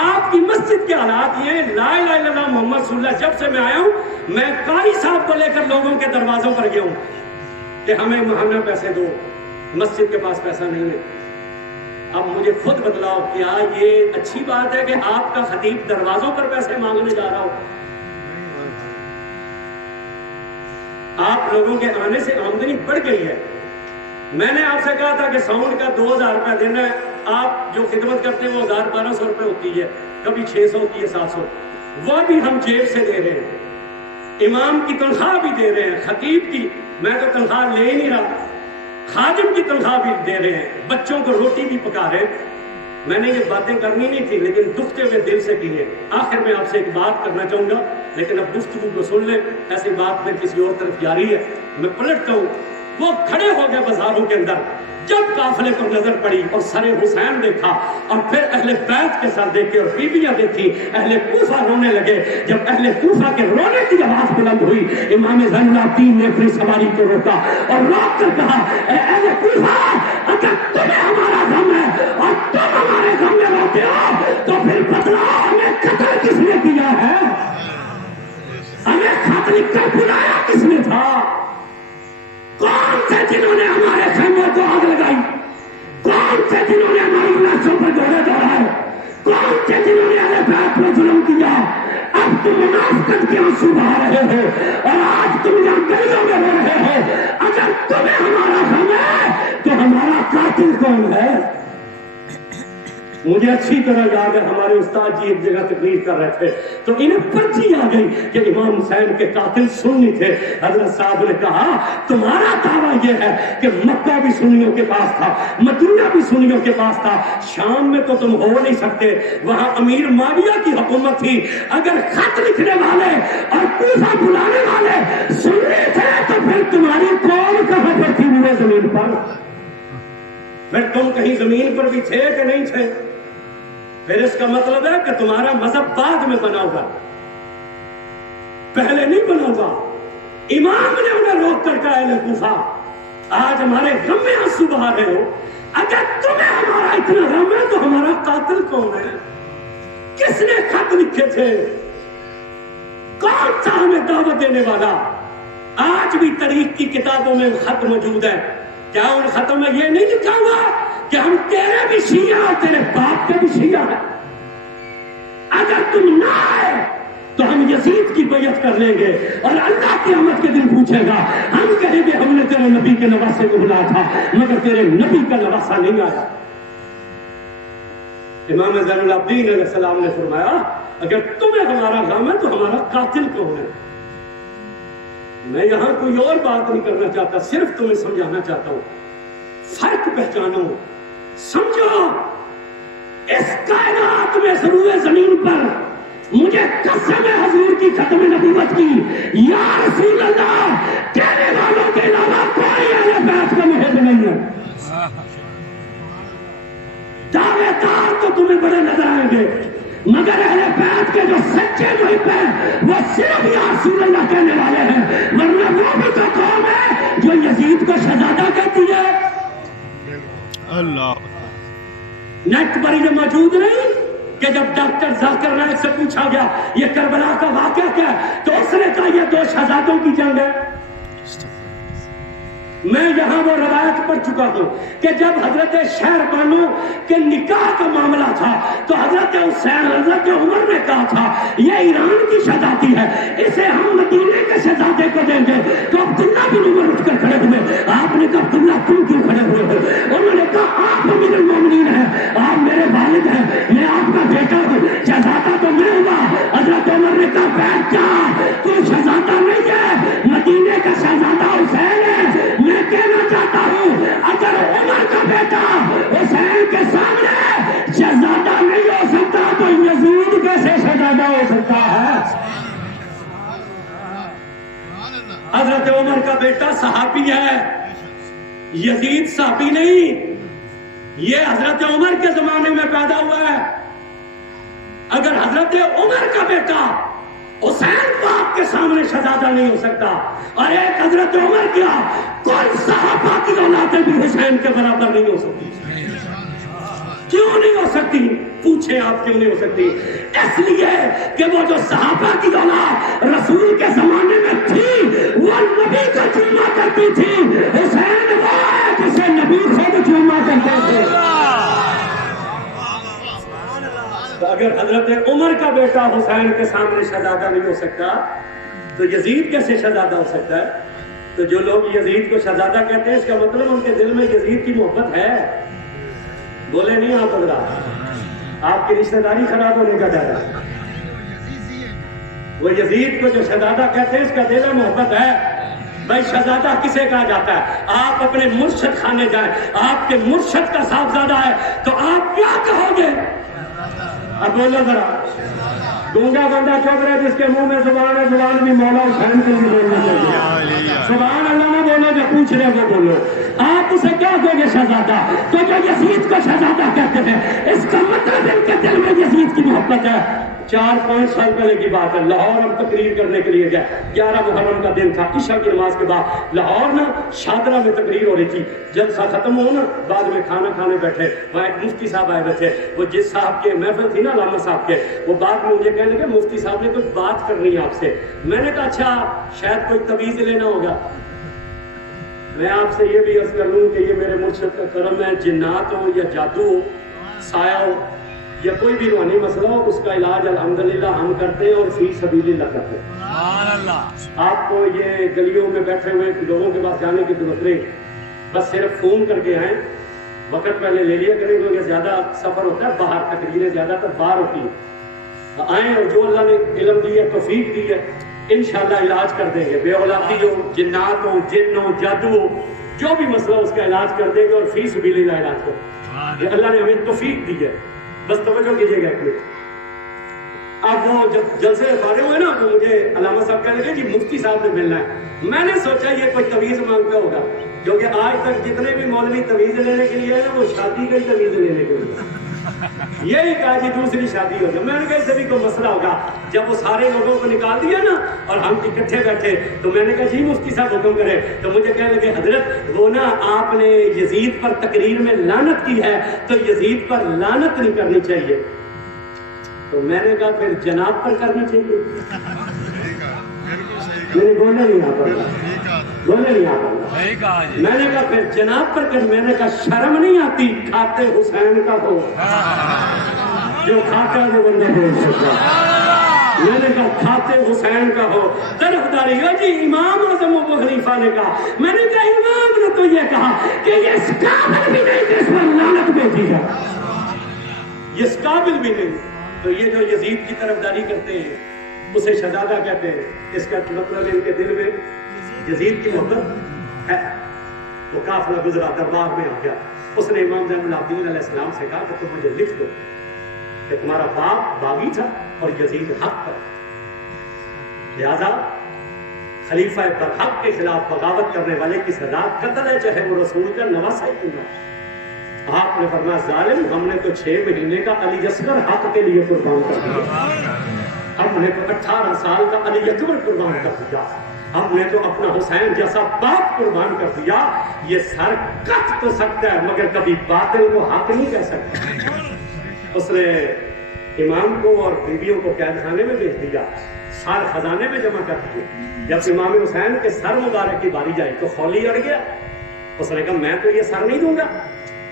آپ کی مسجد کے حالات یہ لا الہ الا اللہ محمد رسول اللہ، جب سے میں آیا ہوں میں قاری صاحب کو لے کر لوگوں کے دروازوں پر گیا ہوں کہ ہمیں ماہانہ پیسے دو، مسجد کے پاس پیسہ نہیں ہے۔ اب مجھے خود بتلاؤ کیا یہ اچھی بات ہے کہ آپ کا خطیب دروازوں پر پیسے مانگنے جا رہا ہو؟ آپ لوگوں کے آنے سے آمدنی بڑھ گئی ہے۔ میں نے آپ سے کہا تھا کہ ساؤنڈ کا 2000 روپے دینا ہے، آپ جو خدمت کرتے ہیں وہ 1200 روپے ہوتی ہے، کبھی 600 ہوتی ہے، 700، وہ بھی ہم جیب سے دے رہے ہیں۔ امام کی تنخواہ بھی دے رہے ہیں، خطیب کی میں تو تنخواہ لے ہی نہیں رہا، خادم کی تنخواہ بھی دے رہے ہیں، بچوں کو روٹی بھی پکا رہے ہیں۔ میں نے یہ باتیں کرنی نہیں تھی لیکن دکھتے ہوئے دل سے کی ہے۔ آخر میں آپ سے ایک بات کرنا چاہوں گا لیکن اب گفتگو کو سن لیں، ایسی بات میں کسی اور طرف جاری ہے۔ میں پلٹتا ہوں، وہ کھڑے ہو گئے بازاروں کے اندر، جب قافلے پر نظر پڑی اور سر حسین دیکھا اور پھر اہل بیت کے سر دیکھے اور بیویاں دیکھی، اہل کوفہ رونے لگے۔ جب اہل کوفہ کے رونے کی آواز بلند ہوئی امام زین العابدین نے اپنی سواری کو روکا اور روک کر کہا اے اہل کوفہ، اگر تمہیں ہمارا غم ہے اور تم ہمارے غم میں روتے ہو تو پھر بتلاؤ ہمیں قتل کس نے کیا ہے؟ ہمیں خط لکھ کر بلایا کس نے تھا؟ کون سے جنہوں نے ہمارے خیموں کو آگ لگائی؟ کون سے جنہوں نے ہماری لاشوں پر جوڑے دوڑائے؟ کون سے جنہوں نے اہل بیت پر ظلم کیا؟ اب تم منافقت کے آنسو بہا رہے ہو اور آج تم یہاں گلیوں میں رو رہے ہو۔ اگر تمہیں ہمارا غم ہے تو ہمارا قاتل کون ہے؟ مجھے اچھی طرح یاد ہے ہمارے استاد جی ایک جگہ تقریر کر رہے تھے تو انہیں پرچی آ گئی کہ امام حسین کے قاتل سنی تھے۔ حضرت صاحب نے کہا تمہارا دعویٰ یہ ہے کہ مکہ بھی سنیوں کے پاس تھا، مدینہ بھی سنیوں کے پاس تھا، شام میں تو تم ہو نہیں سکتے، وہاں امیر معاویہ کی حکومت تھی۔ اگر خط لکھنے والے اور کوفہ بلانے والے سنی تھے تو پھر تمہاری قوم کہاں پر تھی ہوئے زمین پر؟ پھر تم کہیں زمین پر بھی تھے کہ نہیں تھے؟ پھر اس کا مطلب ہے کہ تمہارا مذہب بعد میں بنا ہوگا، پہلے نہیں بنا ہوگا۔ امام نے انہیں روک کر کہا اہل کوفہ، آج ہمارے غم میں آنسو بہا رہے ہو، اگر تمہیں ہمارا اتنا غم ہے تو ہمارا قاتل کون ہے؟ کس نے خط لکھے تھے؟ کون سا ہمیں دعوت دینے والا؟ آج بھی تاریخ کی کتابوں میں خط موجود ہے. کیا ان خطوں میں یہ نہیں لکھا ہوا کہ ہم تیرے بھی شیعہ اور تیرے باپ کے بھی شیعہ ہیں؟ اگر تم نہ آئے تو ہم یزید کی بیعت کر لیں گے اور اللہ قیامت کے دن پوچھے گا. ہم کہیں گے ہم نے تیرے نبی کے نواسے کو بلایا تھا مگر تیرے نبی کا نواسا نہیں آیا. امام زین العابدین علیہ السلام نے فرمایا اگر تمہیں ہمارا غم ہے تو ہمارا قاتل کون ہے؟ میں یہاں کوئی اور بات نہیں کرنا چاہتا, صرف تمہیں سمجھانا چاہتا ہوں. فرق پہچانو, سمجھو. اس کائنات میں ضرور زمین پر مجھے قسم ہے حضور کی ختم نبوت کی, یا رسول اللہ کہنے والوں کے علاوہ کوئی اہل بیت کا محب نہیں ہے. دعوے دار تو تمہیں بڑے نظر آئیں گے مگر اہل بیت کے جو سچے محب ہیں وہ صرف یا رسول اللہ کہنے والے ہیں, ورنہ وہ بھی تو قوم ہے جو یزید کو شہزادہ کہتی ہے. اللہ نیٹ پر یہ موجود نہیں کہ جب ڈاکٹر ذاکر نائک سے پوچھا گیا یہ کربلا کا واقعہ کیا ہے تو اس نے کہا یہ 2 شہزادوں کی جنگ ہے. میں یہاں وہ روایت پڑھ چکا ہوں کہ جب حضرت شہر بانو کے نکاح کا معاملہ تھا تو حضرت حسین حضرت عمر نے کہا تھا یہ ایران کی شہزادی ہے, اسے ہم مدینے کے شہزادے کو دیں گے. تو عبداللہ بن عمر اٹھ کر کھڑے ہوئے. آپ نے کہا عبداللہ تم کیوں کھڑے ہوئے ہو؟ انہوں نے کہا آپ امیر المومنین ہیں, آپ میرے والد ہیں, میں آپ کا بیٹا ہوں, شہزادہ تو میں ہوا. حضرت عمر نے کہا بیٹھ جا, تو شہزادہ نہیں ہے, مدینے کا شہزادہ حسین ہے. میں کہنا چاہتا ہوں اگر عمر کا بیٹا حسین کے سامنے شہزادہ نہیں ہو سکتا تو یزید کیسے شہزادہ ہو سکتا ہے؟ حضرت عمر کا بیٹا صحابی ہے, یزید صحابی نہیں. یہ حضرت عمر کے زمانے میں پیدا ہوا ہے. اگر حضرت عمر کا بیٹا حسین باپ کے سامنے شہزادہ نہیں ہو سکتا اور ایک حضرت عمر کیا کوئی صحابہ کی اولادیں بھی حسین کے برابر نہیں ہو سکتی. کیوں نہیں ہو سکتی؟ پوچھیں آپ کیوں نہیں ہو سکتی؟ اس لیے کہ وہ جو صحابہ کی اولاد رسول کے زمانے میں تھی وہ نبی کو چوما کرتی تھی. حسین وہ ہے جسے نبی خود چوما کرتے تھے. تو اگر حضرت عمر کا بیٹا حسین کے سامنے شہزادہ نہیں ہو سکتا تو یزید کیسے شہزادہ ہو سکتا ہے؟ تو جو لوگ یزید کو شہزادہ کہتے ہیں اس کا مطلب ان کے دل میں یزید کی محبت ہے. بولے نہیں آپ حضرات, آپ کی رشتہ داری خراب ہونے کا ڈر ہے. وہ یزید کو جو شہزادہ کہتے ہیں اس کا دل میں محبت ہے. بھائی شہزادہ کسے کہا جاتا ہے؟ آپ اپنے مرشد خانے جائیں, آپ کے مرشد کا صاحبزادہ ہے تو آپ کیا کہو گے؟ اب بولو ذرا. گونگا بندہ چپ رہا ہے جس کے منہ میں زبان ہے, زبان بھی مولا حسین کے لیے بولنا چاہیے. سبحان اللہ نہ بولو, جو پوچھ رہے وہ بولو. آپ اسے کیا دو گے شہزادہ؟ تو جو یزید کو شہزادہ کہتے ہیں اس کا مطلب ان کے دل میں یزید کی محبت ہے. 4-5 سال پہلے کی بات ہے, لاہور ہم تقریر کرنے کے لیے گئے. 11 محرم کا دن تھا, عشاء کی نماز کے بعد لاہور میں شادرہ میں تقریر ہو رہی تھی. جلسہ ختم ہو نا, بعد میں کھانا کھانے بیٹھے, وہاں ایک مفتی صاحب آئے ہوئے تھے. وہ جس صاحب کے محفل تھی نا علامہ صاحب کے, وہ بات میں مجھے کہنے لگے مفتی صاحب نے کچھ بات کرنی ہے آپ سے. میں نے کہا اچھا شاید کوئی تویز لینا ہوگا. میں آپ سے یہ بھی عرض کر لوں کہ یہ میرے مرشد کا کرم ہے, جنات ہو یا جادو ہو, سایہ ہو یا کوئی بھی روحانی مسئلہ ہو, اس کا علاج الحمدللہ ہم کرتے ہیں اور فی سبیل اللہ کرتے ہیں. سبحان اللہ. آپ کو یہ گلیوں میں بیٹھے ہوئے لوگوں کے پاس جانے کی ضرورت نہیں, بس صرف فون کر کے آئیں. وقت پہلے لے لیا کریں کیونکہ زیادہ سفر ہوتا ہے باہر, تقریریں زیادہ تر باہر ہوتی ہیں. آئیں اور جو اللہ نے علم دی ہے, توفیق دی ہے, انشاءاللہ علاج کر دیں گے. بے اولادی ہو, جنات ہو, جن ہو, جادو ہو, جو بھی مسئلہ اس کا علاج کر دیں گے اور فی سبیل اللہ علاج کر. اللہ نے ہمیں توفیق دی ہے, بس توجہ کیجیے گا. اب وہ جب جلسے فارغ ہوئے نا تو مجھے علامہ صاحب کہنے لگے جی مفتی صاحب نے ملنا ہے. میں نے سوچا یہ کوئی تویز مانگتا ہوگا, کیونکہ آج تک جتنے بھی مولوی تویز لینے کے لیے نا وہ شادی کا ہی تویز لینے کے لیے. یہی کہا کہ دوسری شادی ہو جائے. میں نے کہا اس سے بھی کوئی مسئلہ ہوگا. جب وہ سارے لوگوں کو نکال دیا نا اور ہم اکٹھے بیٹھے تو میں نے کہا جی مفتی صاحب حکم کرے. تو مجھے کہنے لگے حضرت وہ نا آپ نے یزید پر تقریر میں لعنت کی ہے تو یزید پر لعنت نہیں کرنی چاہیے. تو میں نے کہا پھر جناب پر کرنا چاہیے. میرے بولنے نہیں آتا، بولنے نہیں آتا۔ میں نے کہا پھر جناب پر کر، میں نے کہا شرم نہیں آتی کھاتے حسین کا ہو؟ جو کھاتا ہے وہ بندہ بول سکتا۔ میں نے کہا کھاتے حسین کا ہو، طرفداری ہو جی امام اعظم ابو حنیفہ نے کہا۔ میں نے کہا امام نے تو یہ کہا کہ یہ اس قابل بھی نہیں کہ اس پر لعنت بھیجی جائے، یہ اس قابل بھی نہیں۔ تو یہ جو یزید کی طرفداری کرتے ہیں اسے شہزادہ کہتے ہیں، اس کا مطلب ان کے دل میں یزید کی محبت ہے۔ وہ قافلہ گزرا، دربار میں آ گیا، اس نے امام زین العابدین علیہ السلام سے کہا کہ تم مجھے لکھ دو کہ تمہارا باپ باغی تھا اور یزید حق پر، لہذا خلیفہ برحق کے خلاف بغاوت کرنے والے کی سزا قتل ہے، چاہے وہ رسول کا نواسا ہی کیوں نہ۔ آپ نے فرمایا ظالم، ہم نے تو 6 مہینے کا علی اصغر حق کے لیے قربان کر دیا، ہم نے تو 18 سال کا علی اکبر قربان کر دیا، ہم نے تو اپنا حسین جیسا باپ قربان کر دیا۔ یہ سر کٹ تو سکتا ہے مگر کبھی باطل کو حق نہیں کہہ سکتا۔ اس نے امام کو اور بیویوں کو قید خانے میں بھیج دیا، سار خزانے میں جمع کر دیے۔ جب امام حسین کے سر مبارک کی باری جائی تو خولی اڑ گیا، اس نے کہا میں تو یہ سر نہیں دوں گا۔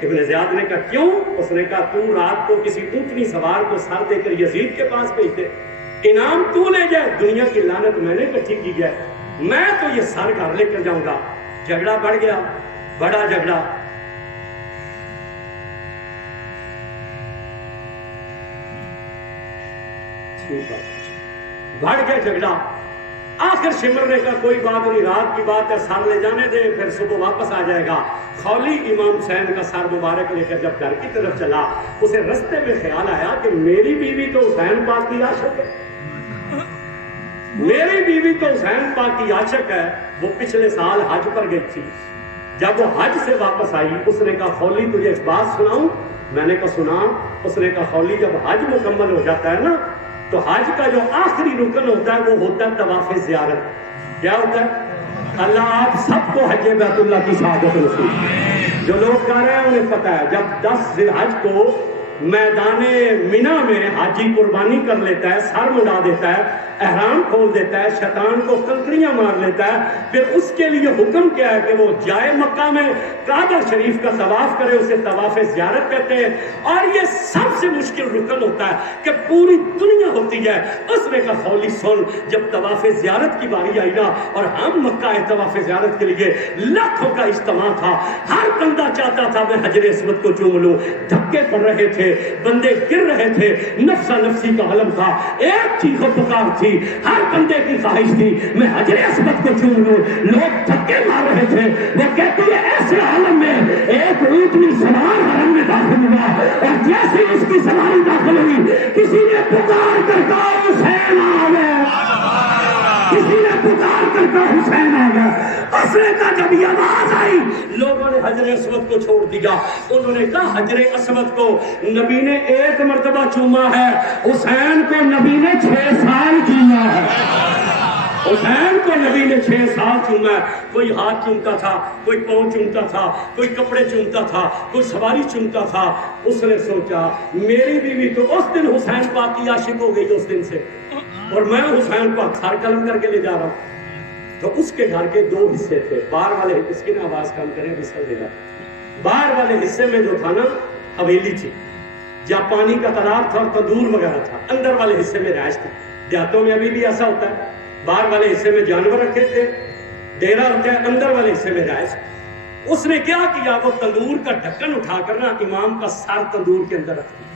ابن زیاد نے کہا کیوں؟ اس نے کہا تو رات کو کسی اونٹنی سوار کو سر دے کر یزید کے پاس بھیج دے، انعام تو لے جائے، دنیا کی لعنت میں نے اکٹھی کی ہے، میں تو یہ سر گھر لے کر جاؤں گا۔ جھگڑا بڑھ گیا، بڑا جھگڑا، بڑھ گیا جھگڑا۔ آخر سمرنے کا کوئی بات نہیں، رات کی بات ہے، سر لے جانے دے، پھر صبح واپس آ جائے گا۔ خولی امام حسین کا سر مبارک لے کر جب گھر کی طرف چلا، اسے رستے میں خیال آیا کہ میری بیوی تو حسین پاک کی عاشق ہے، میری بیوی تو حسین پاک کی عاشق ہے۔ وہ پچھلے سال حج پر گئی تھی، جب وہ حج سے واپس آئی اس نے کہا خولی تجھے ایک بات سناؤں؟ میں نے کہا سنا۔ اس نے کہا خولی جب حج مکمل ہو جاتا ہے نا تو حج کا جو آخری رکن ہوتا ہے وہ ہوتا ہے طواف زیارت۔ کیا ہوتا ہے؟ اللہ آپ سب کو حج بیت اللہ کی شہادت نصیب۔ جو لوگ کہہ رہے ہیں انہیں پتہ ہے جب 10 ذی الحج کو میدان منی میں حاجی قربانی کر لیتا ہے، سر مڑا دیتا ہے، احرام کھول دیتا ہے، شیطان کو کنکریاں مار لیتا ہے، پھر اس کے لیے حکم کیا ہے کہ وہ جائے مکہ میں کعبہ شریف کا طواف کرے، اسے طواف زیارت کہتے ہیں۔ اور یہ سب سے مشکل رکن ہوتا ہے کہ پوری دنیا ہوتی ہے۔ اس نے کہا خولی سن، جب طواف زیارت کی باری آئی نا اور ہم مکہ طواف زیارت کے لیے لاکھوں کا اجتماع تھا، ہر بندہ چاہتا تھا میں حجر اسود کو چوم لوں، دھکے پڑ رہے تھے، بندے گر رہے تھے، نفسا نفسی کا عالم تھا، ایک چیخ و پکار تھی، ہر بندے کی خواہش تھی میں حجر اسود کو چوم لوں۔ لوگ دھکے مار رہے تھے۔ وہ کہتی ہے ایسے عالم میں ایک اونٹنی سوار حرم میں داخل ہوا اور جیسے اس کی سواری داخل ہوئی کسی نے پکار کر کہا حسین آ گیا، کسی نے پکار کر کہا حسین آ گیا۔ اس نے کہا جب یہ آواز آئی لوگوں نے حجر اسود کو چھوڑ دیا۔ انہوں نے کہا حجر اسود کو نبی نے 1 مرتبہ چوما ہے، حسین کو نبی نے 6 سال چوما ہے، حسین کو نبی نے 6 سال چوما ہے۔ کوئی ہاتھ چومتا تھا، کوئی پاؤں چومتا تھا، کوئی کپڑے چومتا تھا، کوئی سواری چومتا تھا۔ اس نے سوچا میری بیوی تو اس دن حسین پاک کی عاشق ہو گئی اس دن سے، اور میں حسین پاک سر قلم کر کے لے جا رہا ہوں۔ تو اس کے گھر کے 2 حصے تھے، باہر والے، اس کی نا آواز کم کریں بسر دے گا، باہر والے حصے میں جو تھا نا حویلی تھی، جہاں پانی کا تالاب تھا اور تندور وغیرہ تھا، اندر والے حصے میں رہائش تھی۔ دیہاتوں میں ابھی بھی ایسا ہوتا ہے، باہر والے حصے میں جانور رکھے تھے، ڈیرا ہوتا ہے، اندر والے حصے میں رہائش۔ اس نے کیا کیا، وہ تندور کا ڈھکن اٹھا کر نا امام کا سر تندور کے اندر رکھ دیا،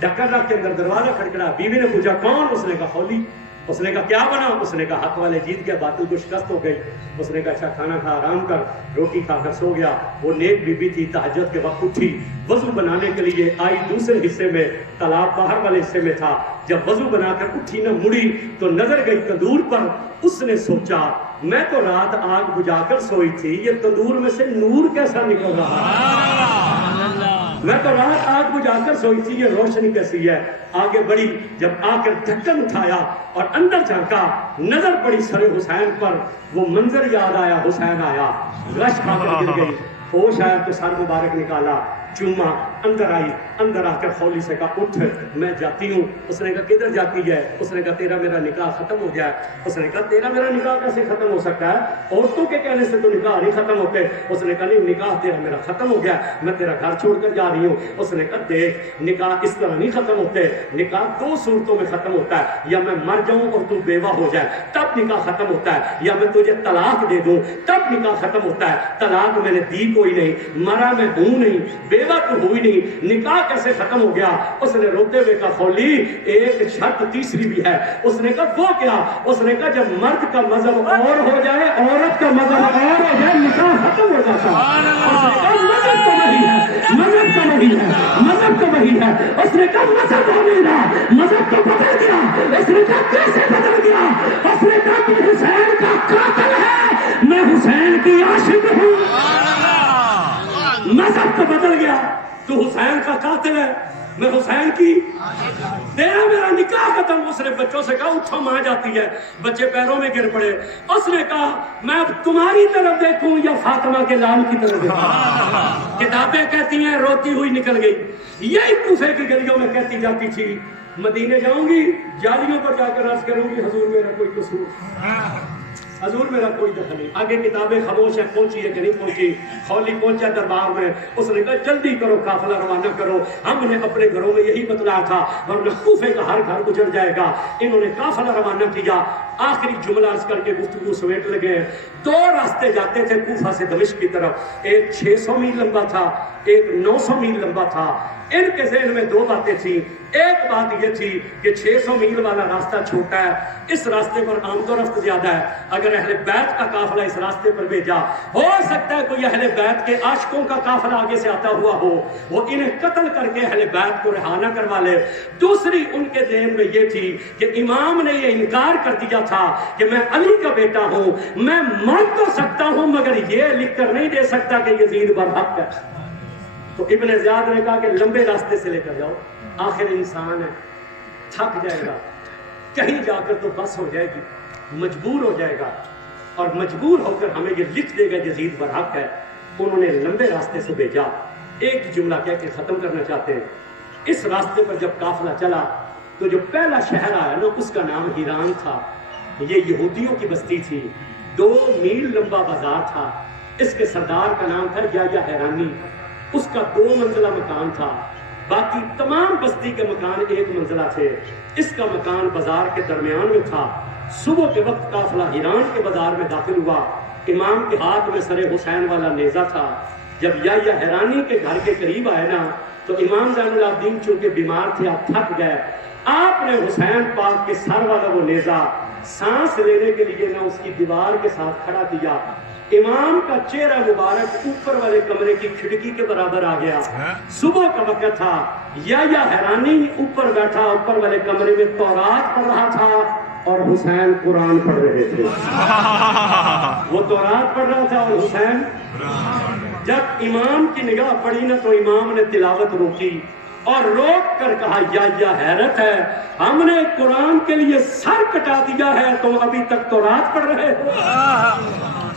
ڈھکن رکھ کے اندر دروازہ کھٹکھٹایا۔ بیوی نے پوچھا کون؟ اس نے کہا خولی۔ اس نے کہا کیا بنا؟ اس نے کہا حق والے جیت گیا، باطل کو شکست ہو گئی۔ اس نے کہا اچھا کھانا کھا، آرام کر، روٹی کھا کر سو گیا۔ وہ نیک بی بی تھی، تہجد کے وقت اٹھی، وضو بنانے کے لیے آئی، دوسرے حصے میں تالاب باہر والے حصے میں تھا۔ جب وضو بنا کر اٹھی نہ مڑی تو نظر گئی تندور پر۔ اس نے سوچا میں تو رات آگ بجھا کر سوئی تھی، یہ تندور میں سے نور کیسا نکل رہا ہے؟ میں تو رات آگ بجھا کر سوئی تھی، یہ روشنی کیسی ہے؟ آگے بڑھی، جب آ کر ڈھکن اٹھایا اور اندر جھانکا، نظر پڑی سر حسین پر۔ وہ منظر یاد آیا، حسین آیا، رش کھا کر گر گئی، ہوش آیا تو سر مبارک نکالا، چوما، اندر آئی, اندر آ کر خولی سے کہا اٹھ میں جاتی ہوں. اس نے کہا کدھر جاتی ہے؟ اس نے کہا تیرا میرا نکاح ختم ہو گیا ہے. اس نے کہا تیرا میرا نکاح کیسے ختم ہو سکتا ہے؟ عورتوں کے کہنے سے تو نکاح نہیں ختم ہوتے. اس نے کہا نہیں, نکاح تیرا میرا ختم ہو گیا, میں تیرا گھر چھوڑ کر جا رہی ہوں. اس نے کہا دیکھ نکاح اس طرح نہیں ختم ہوتے, نکاح دو صورتوں میں ختم ہوتا ہے, یا میں مر جاؤں اور تو بیوہ ہو جائے تب نکاح ختم ہوتا ہے, یا میں تجھے طلاق دے دوں تب نکاح ختم ہوتا ہے. طلاق میں نے دی کوئی نہیں, مرا میں ہوں نہیں, بیوہ تو ہوئی نہیں, نکاح کیسے ختم ہو گیا؟ اس نے روتے ہوئے کہا خولی ایک شرط تیسری بھی ہے. اس نے کہا وہ کیا؟ اس نے کہا جب مرد کا مذہب اور ہو جائے, عورت کا مذہب اور ہو جائے, نکاح ختم ہو جاتا ہے. اس نے کہا مذہب تو وہی ہے, مذہب تو وہی ہے, مذہب تو وہی ہے. اس نے کہا مذہب ہو نہیں رہا, مذہب تو بدل گیا. اس نے کہا کیسے بدل گیا؟ اس نے کہا تو حسین کا قاتل ہے, میں حسین کی عاشق ہوں. مذہب تو بدل گیا, تو حسین کا قاتل ہے, میں حسین کی, تیرا میرا نکاح ختم. اس نے بچوں سے کہا اٹھو ماں جاتی ہے. بچے پیروں میں گر پڑے. اس نے کہا میں اب تمہاری طرف دیکھوں یا فاطمہ کے لال کی طرف دیکھوں؟ کتابیں کہتی ہیں روتی ہوئی نکل گئی. یہی کوفے کی گلیوں میں کہتی جاتی تھی مدینے جاؤں گی, جالیوں پر جا کر عرض کروں گی حضور میرا کوئی قصور, حضور میرا کوئی دخل نہیں. آگے کتابیں خاموش ہے, پہنچی ہے کہ نہیں پہنچی. خولی پہنچا دربار میں. اس نے کہا جلدی کرو, قافلہ روانہ کرو, ہم نے اپنے گھروں میں یہی بتلایا تھا ورنہ کوفے کا ہر گھر اجڑ جائے گا. انہوں نے قافلہ روانہ کیا. آخری جملہ عرض کر کے گفتگو سمیٹ لگے. دو راستے جاتے تھے کوفہ سے دمشق کی طرف, ایک 600 میل لمبا تھا, ایک 900 میل لمبا تھا. ان کے ذہن میں دو باتیں تھیں. ایک بات یہ تھی کہ 600 میل والا راستہ چھوٹا ہے, اس راستے پر آمد و رفت زیادہ ہے. اگر اہل بیت کا قافلہ اس راستے پر بھیجا, ہو سکتا ہے کوئی اہل بیت کے عاشقوں کا قافلہ آگے سے آتا ہوا ہو, وہ انہیں قتل کر کے اہل بیت کو رہا نہ کروا لے. دوسری ان کے ذہن میں یہ تھی کہ امام نے یہ انکار کر دیا تھا کہ میں علی کا بیٹا ہوں, میں مر تو سکتا ہوں مگر یہ لکھ کر نہیں دے سکتا کہ یزید برحق ہے. تو ابن زیاد نے کہا کہ لمبے راستے سے لے کر جاؤ, آخر انسان ہے, تھک جائے گا, کہیں جا کر تو بس ہو جائے گی, مجبور ہو جائے گا, اور مجبور ہو کر ہمیں یہ لکھ دے گا یزید برحق ہے. انہوں نے لمبے راستے سے بھیجا. ایک جملہ کہہ کے ختم کرنا چاہتے ہیں. اس راستے پر جب قافلہ چلا تو جو پہلا شہر آیا نا اس کا نام ہیران تھا. یہ یہودیوں کی بستی تھی, 2 میل لمبا بازار تھا. اس کے سردار کا نام تھا یا حیرانی. اس کا 2 منزلہ مکان تھا, باقی تمام بستی کے مکان 1 منزلہ تھے. اس کا مکان بازار کے درمیان میں تھا. صبح کے وقت قافلہ ہیران کے بازار میں داخل ہوا. امام کے ہاتھ میں سر حسین والا نیزہ تھا. جب یا حیرانی کے گھر کے قریب آئے نا تو امام زین العابدین چونکہ بیمار تھے, آپ تھک گئے, آپ نے حسین پاک کے سر والا وہ نیزہ سانس لینے کے لیے نہ اس کی دیوار کے ساتھ کھڑا کیا. امام کا چہرہ مبارک اوپر والے کمرے کی کھڑکی کے برابر آ گیا. صبح کا وقت تھا. یا حیرانی اوپر بیٹھا اوپر والے کمرے میں تورات پڑھ رہا تھا اور حسین قرآن پڑھ رہے تھے. وہ تورات پڑھ رہا تھا اور حسین. جب امام کی نگاہ پڑی نا تو امام نے تلاوت روکی اور روک کر کہا یا حیرت ہے, ہم نے قرآن کے لیے سر کٹا دیا ہے, تم ابھی تک تورات پڑھ رہے ہو.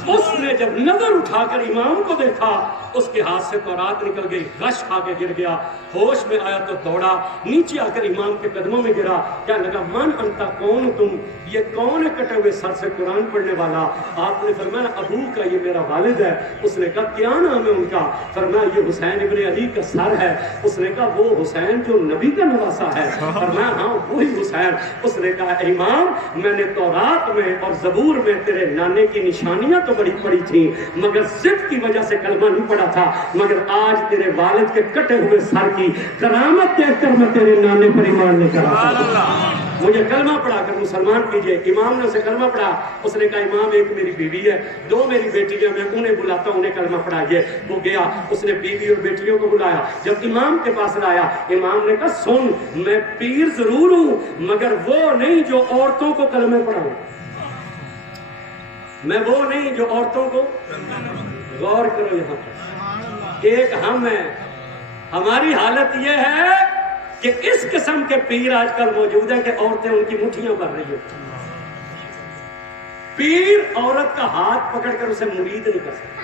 اس نے جب نظر اٹھا کر امام کو دیکھا, اس کے ہاتھ سے تورات نکل گئی, غش کھا کے گر گیا. ہوش میں آیا تو دوڑا, نیچے آ کر امام کے قدموں میں گرا. کیا لگا من انتا, کون تم, یہ کون ہے کٹے ہوئے سر سے قرآن پڑھنے والا؟ آپ نے فرمایا ابو کا, یہ میرا والد ہے. اس نے کہا کیا نام ہے ان کا؟ فرمایا یہ حسین ابن علی کا سر ہے. اس نے کہا وہ حسین جو نبی کا نواسا ہے؟ فرمایا ہاں وہی حسین. اس نے کہا امام میں نے تورات میں اور زبور میں تیرے نانے کی نشانیاں تو بڑی پڑی تھی مگر ضد کی وجہ سے کلمہ نہیں پڑا تھا, مگر آج تیرے والد کے کٹے ہوئے سر کی کرامت دیکھ کر میں تیرے نانے پر ایمان لے کر آتا ہوں. مجھے کلمہ پڑھا کر مسلمان کیجئے. امام نے اسے کلمہ پڑھا. اس نے کہا امام ایک میری بیوی ہے, 2 میری بیٹیاں, میں انہیں بلاتا ہوں, انہیں کلمہ پڑھائیے. وہ گیا, اس نے بیوی اور بیٹیوں کو بلایا. جب امام کے پاس لایا, امام نے کہا سن, میں پیر ضرور ہوں مگر وہ نہیں جو عورتوں کو کلمہ پڑھاؤں, میں وہ نہیں جو عورتوں کو. غور کرو یہاں پر ایک ہم ہیں, ہماری حالت یہ ہے کہ اس قسم کے پیر آج کل موجود ہیں کہ عورتیں ان کی مٹھیاں بھر رہی ہوتی ہیں. پیر عورت کا ہاتھ پکڑ کر اسے مرید نہیں کر سکتا.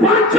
5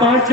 5